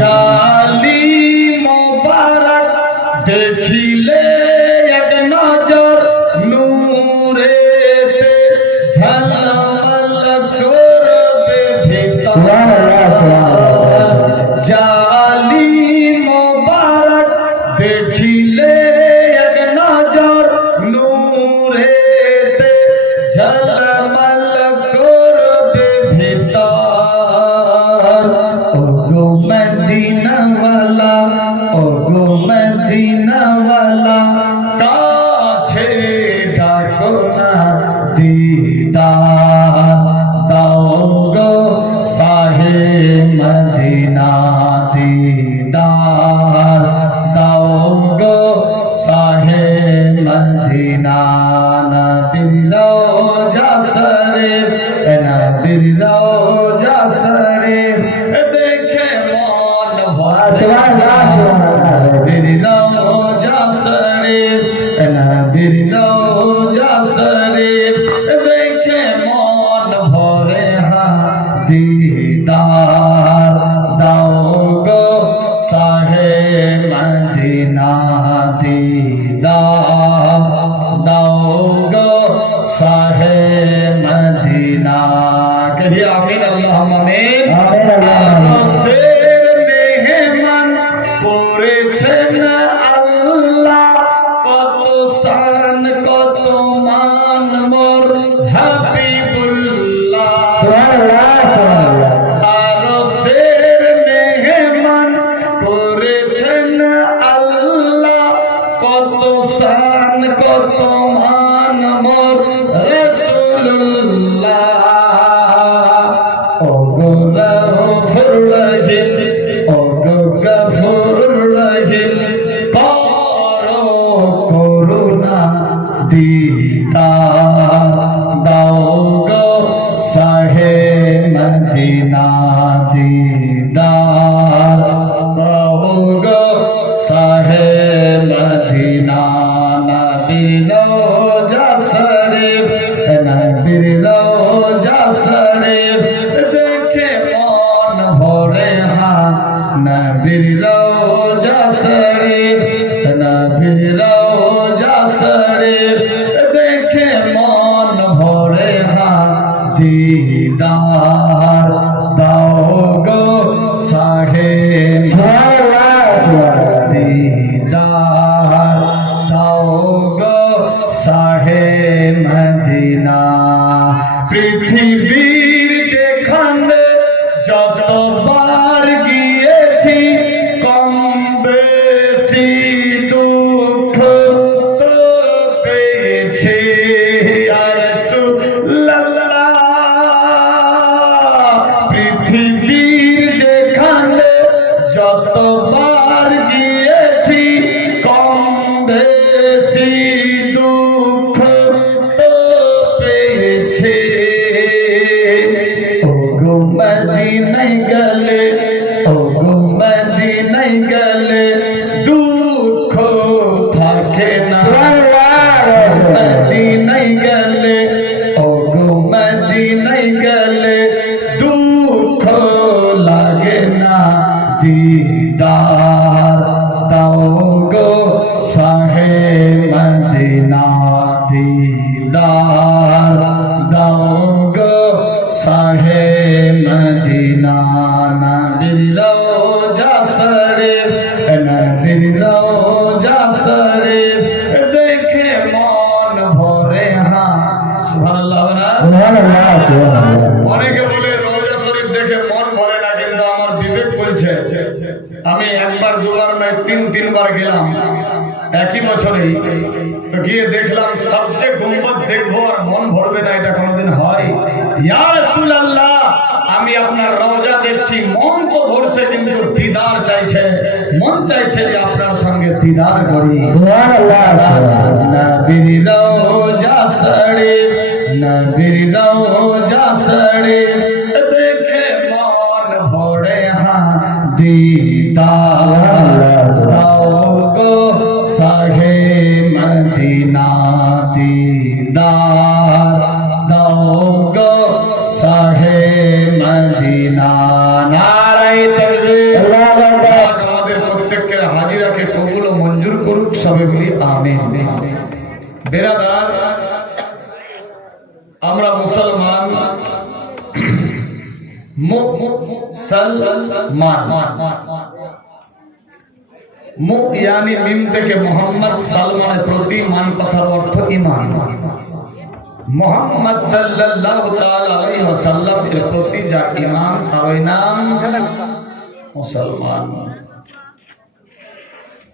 জালি মোবারক দেখিলে এক নজর নূরেতে ঝলমল করবে ভিতর। জালি মোবারক দেখিলে এক নজর নূরেতে ঝলমল করবে ভিতর। ওগো মদিনা ওয়ালা, ওগো মদিনা ওয়ালা, কাছে ডাকো না দিদার দাও গো শাহে মদিনা, দিদার দাও গো শাহে মদিনা। নবীর রওজা শরীফ, নবীর রওজা শরীফ দেখে মন ভরে। নবীর রওজা শরীফ, নবীর রওজা শরীফ দেখে মন ভরে। দিদার দাও গো শাহে মদিনা, দিদার দাও গো শাহে মদিনা। কহিয়ে আমিন, আল্লাহুম্মা আমিন। আরশের মেহমান করেছেন আল্লাহ, কত শান কত মান মোর হাবিবুল্লাহ। আরশের মেহমান করেছেন আল্লাহ, কত শান কত মান মোর রাসূলুল্লাহ। ওগো গফুর রহিম, ওগো গফুর রহিম, করো করুণা দিদার দাও গো শাহে মদিনা, দিদার দাও গো শাহে মদিনা। নবীর রওজা শরীফ, নবীর রওজা শরীফ দেখে মন ভরে। নবীর রওজা শরীফ, নবীর রওজা শরীফ দেখে মন ভরে। দিদার দাও গো শাহে দিদার দাও গো শাহে মদিনা। পৃথিবীর যেখানে যতবার গিয়েছি কম বেশি দুঃখ তো পেয়েছি। ইয়া রাসূলুল্লাহ, পৃথিবীর যেখানে যতবার গিয়েছি কম বেশি দুঃখ তো পেয়েছি। ওগো মদিনায় গেলে, ওগো মদিনায় গেলে দুঃখ থাকে না। মদিনায় গেলে, ওগো মদিনায় গেলে দুঃখ লাগে না। দিদার দাও গো শাহে মদিনা, দিদার দাও গো শাহে মদিনা। নবীর রওজা শরীফ, নবীর রওজা শরীফ দেখে মন ভরে। সুবহানাল্লাহ। অনেকে বলে রওজা শরীফ দেখে মন ভরে না, কিন্তু আমার বিবেক বলছে আমি একবার দুবার নয় তিনবার গেলাম একই বছরে, তো গিয়ে দেখলাম সবচেয়ে গুম্বদ দেখবো আর মন ভরবে না, এটা কোনোদিন হয়? ইয়া রাসূলুল্লাহ, আমি আপনার রওজা দেখছি, মন তো ভরছে কিন্তু দিদার চাইছে, মন চাইছে যে আপনার সঙ্গে দিদার করি। সুবহানাল্লাহ। নবীর রওজা শরীফ, নবীর রওজা শরীফ দেখে মন ভরে। দিদার দাও গো শাহে মদিনা, দিদার দাও গো শাহে মদিনা। নারায়ে তাকবীর। বেরাদার, আমরা মুসলমান, মু ইয়ানি মিম থেকে মোহাম্মদ সালমানের প্রতি মান কথার অর্থ ঈমান। মোহাম্মদ সাল্লাল্লাহু তাআলা আলাইহি ওয়াসাল্লাম এর প্রতি যার ঈমান তারই নাম মুসলমান।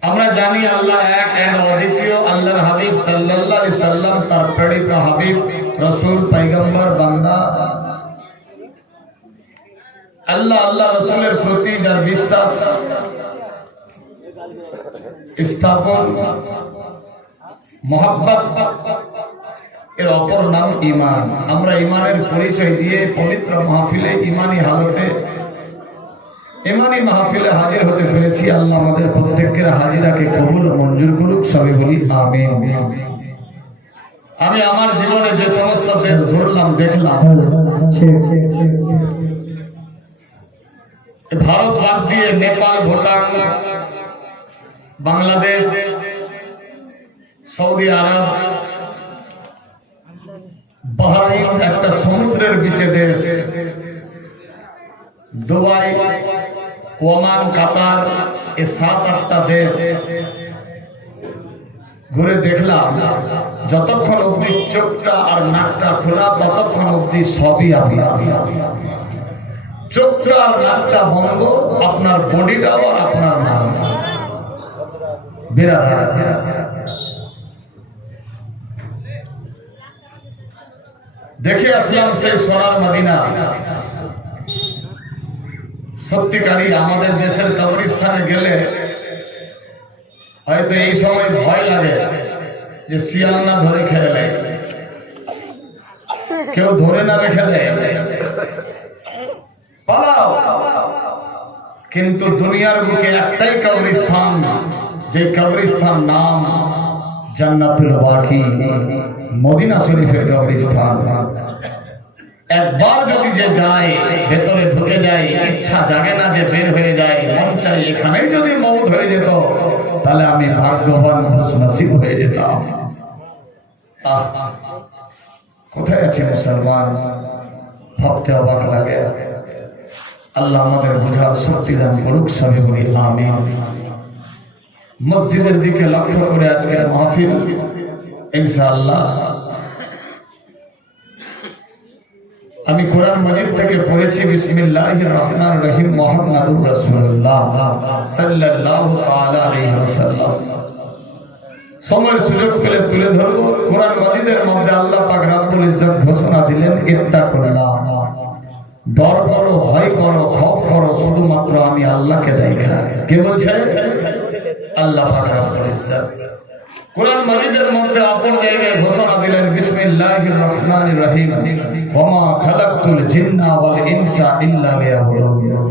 আমরা জানি আল্লাহ এক এবং অদ্বিতীয়। আল্লাহর হাবিব সাল্লাল্লাহু আলাইহি সাল্লাম তার প্রেরিত হাবিব, রাসূল, পয়গম্বর, বান্দা। আল্লাহ রাসূলের প্রতি যার বিশ্বাস স্থাপন, মহব্বত, এর অপর নাম ঈমান। আমরা ঈমানের পরিচয় দিয়ে পবিত্র মাহফিলে ঈমানি হালতে ঈমানি মাহফিলে হাজির হতে পেরেছি। আল্লাহ আমাদের প্রত্যেকের হাজিরাকে কবুল ও মঞ্জুর করুক। সবাই বলি আমিন। আমি আমার জীবনে যে সমস্ত দেশ ঘুরলাম, দেখলাম, ভারত বাদ দিয়ে নেপাল, ভুটান, বাংলাদেশ, সৌদি আরব, বাহরাইন, একটা সমুদ্রের বিচে দেশ, দুবাই, ওমান, কাতার, এই 7-8টা দেশ ঘুরে দেখলাম। যতক্ষণ অব্দি চোখটা আর নাকটা খোলা, ততক্ষণ অব্দি সবই আপনি। চোখটা আর নাকটা বন্ধ, আপনার বডিটাও আর আপনার নাম বেরাদার। দেখে আসলাম সেই সোনার মদিনা। সত্যিকারী আমাদের দেশের কবরস্থানে গেলে হয়তো এই সময় ভয় লাগে যে শিয়াল না ধরে খেয়ে নেয়, কেউ ধরে না রেখে দেয়, পালাও। কিন্তু দুনিয়ার বুকে একটাই কবরস্থান, যে কবরস্থান নাম জান্নাতুল বাকি, মদিনা শরীফের কবরস্থান। একবার যদি যে যায়, ভেতরে ঢুকে যায়, ইচ্ছা জাগে না যে বের হয়ে যায়, মন চাই এখানেই যদি মওত হয়ে যেত, তাহলে আমি ভাগ্যবান, খুশনসিব হয়ে যেতাম। কোথায় আছে মুসলমান? ভাবতে অবাক লাগে। আল্লাহ আমাদের বোঝার শক্তি দান করুক। সবাই বলি আমিন। মসজিদের দিকে লক্ষ্য করে আজকের মাহফিল ইনশাআল্লাহ। আমি কোরআন মাজিদ থেকে পড়েছি, বিসমিল্লাহির রহমানির রহিম, মুহাম্মাদুর রাসূলুল্লাহ সাল্লাল্লাহু তাআলা আলাইহি ওয়াসাল্লাম। সময়ের সুযোগ পেলে তুলে ধরব। কোরআন মাজিদের মধ্যে আল্লাহ পাক রব্বুল ইজ্জত ঘোষণা দিলেন, ইত্তাকুল্লাহ, ডর করো, ভয় করো, খৌফ করো শুধুমাত্র আমি আল্লাহকে দেখা। কে বলছে? আল্লাহ পাক রব্বুল ইজ্জত। কোরআন মাজিদের মধ্যে আপন জায়গায় ঘোষণা দিলেন, বিসমিল্লাহির রহমানির রহিম, ওয়া মা খালাকতুল জিন্না ওয়াল ইনসা ইল্লা লিয়াবুদুন।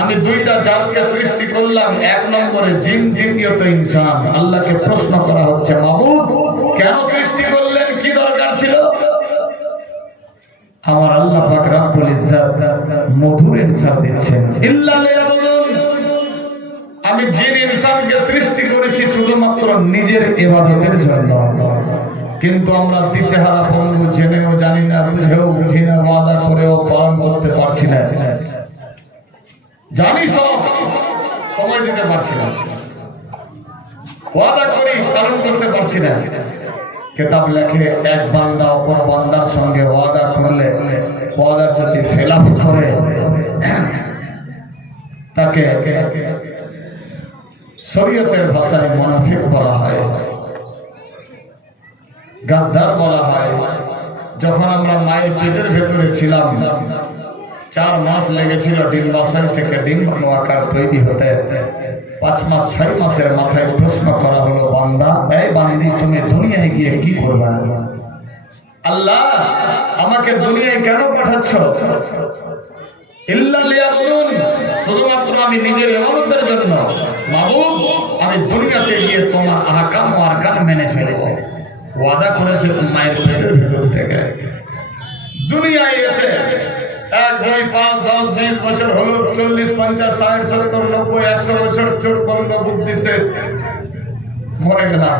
আমি দুইটা জাতকে সৃষ্টি করলাম, এক নম্বরে জিন, দ্বিতীয়ত ইনসান। আল্লাহকে প্রশ্ন করা হচ্ছে, মাবুদ কেন সৃষ্টি করলেন, কি দরকার ছিল? আমার আল্লাহ পাক রব্বুল ইজ্জত মধুর ইনসান দিচ্ছেন, ইল্লা লিয়াবুদুন। আমি জিন ইনসানকে সৃষ্টি করেছি শুধুমাত্র নিজের ইবাদতের জন্য। কিন্তু আমরা দিশেহারা পঙ্গু, জেনেও জানি না, বুঝেও বুঝি না, ওয়াদা করেও পালন করতে পারছি না। জানি সব, সময় দিতে পারছি না, ওয়াদা করি পালন করতে পারছি না। কিতাব লেখে, এক বান্দা অপর বান্দার সঙ্গে ওয়াদা করলে, ওয়াদার যদি খেলাফ করে তাকে শরীয়তের ভাষায় মুনাফিক বলা হয়, গাদ্দার বলা হয়। যখন আমরা মায়ের পেটের ভেতরে ছিলাম, 4 মাস লেগেছিল ডিম্বাশয় থেকে ডিম্বাণু আকার তৈরি হতে। 5 মাস 6 মাসের মাথায় প্রশ্ন করা হলো, বান্দা, এই বান্দি, তুমি দুনিয়ায় গিয়ে কি করবে? আল্লাহ আমাকে দুনিয়ায় কেন পাঠাচ্ছ? ইল্লা লিয়াবুদুন, শুধুমাত্র আমি নিজের ইবাদতের জন্য। মাবুদ, আমি দুনিয়াতে গিয়ে তোমার আহকাম ও আরকান মেনে চলব। ওয়াদা করেছে মায়ের পেটের ভেতর থেকে। দুনিয়ায় এসে 1, 2, 5, 10, 20 বছর হলো, 40, 50, 60, 70, 90, 100 বছর চোখ বন্ধ, বুদ্ধি শেষ, মরে গেলাম।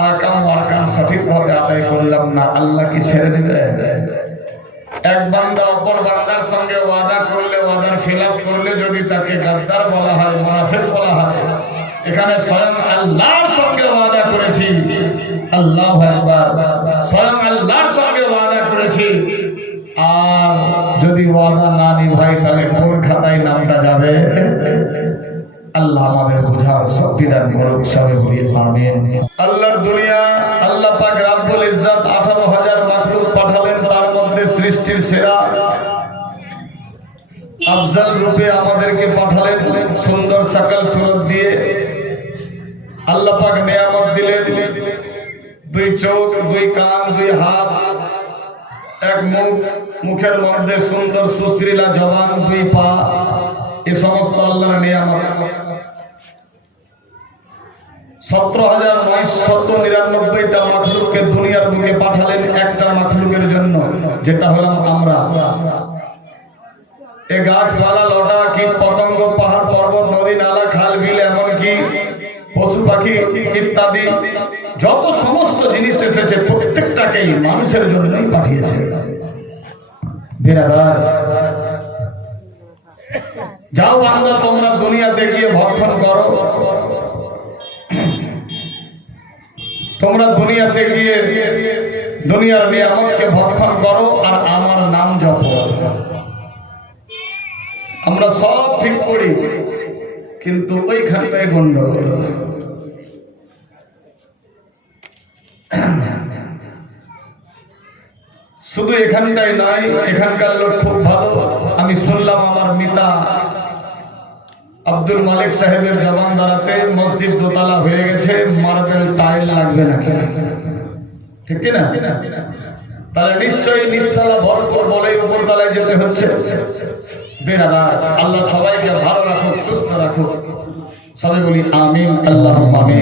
আকাম আরকান সঠিকভাবে আদায় করলাম না, আল্লাহ কি ছেড়ে দিবে? এক বান্দা অপর বান্দার সঙ্গে ওয়াদা করলে, ওয়াদার খিলাফ করলে যদি তাকে গাদ্দার বলা হয়, মুনাফিক বলা হয়, এখানে স্বয়ং আল্লাহর সঙ্গে ওয়াদা করেছি, আল্লাহু আকবার, স্বয়ং আল্লাহর সঙ্গে ওয়াদা করেছি। আর যদি ওয়াদা না নিভাই তাহলে কোন খাতায় নামটা যাবে? আল্লাহ আমাদের বোঝার শক্তি দান করুন, সবাই বলি আমিন। আল্লাহর দুনিয়া, আল্লাহ পাক রব্বুল ইজ্জত 18,000 মাখলুক পাঠালেন, তার মধ্যে সৃষ্টির সেরা আফজাল রূপে আমাদেরকে পাঠালেন, সুন্দর সাকাল সুরত দিয়ে। আল্লাহ পাক নিয়ামত দিলেন, 2 চোখ, 2 কান, 2 হাত, 1 মুখ, মুখের মধ্যে সুন্দর সুশ্রীলা জবান, 2 পা। এই সমস্ত আল্লাহর নিয়ামত। 17,999টা মাখলুককে দুনিয়ার বুকে পাঠালেন একটা মাখলুকের জন্য, যেটা হলাম আমরা। এই গাছপালা, লতা, কীট পতঙ্গ, পাহাড় পর্বত, নদী নালা, খাল বিল, এমনকি পশু পাখি ইত্যাদি যত সমস্ত জিনিস এসেছে প্রত্যেকটাকেই মানুষের জন্যই পাঠিয়েছে। বিরাদার, যাও বান্দা তোমরা দুনিয়াতে গিয়ে ভক্ষণ করো, তোমরা দুনিয়াতে গিয়ে দুনিয়ার নিয়ামতকে ভক্ষণ করো আর আমার নাম জপো। আমরা সব ঠিক করি, কিন্তু ওইখানটায় গন্ডগোল। শুধু এখানটাই নয়, এখানকার লোক খুব ভালো। আমি শুনলাম আমার মিতা আব্দুল মালিক সাহেবের জবান দ্বারাতে মসজিদ দোতলা হয়ে গেছে, মার্বেল টাইল লাগবে নাকি, ঠিক কিনা? তাহলে নিশ্চয়ই নিচতলা ভরপুর বলেই উপর তলায় যেতে হচ্ছে। বেরাদার, আল্লাহ সবাইকে ভালো রাখুক, সুস্থ রাখুক, সবাই বলি আমিন, আল্লাহুম্মা আমিন।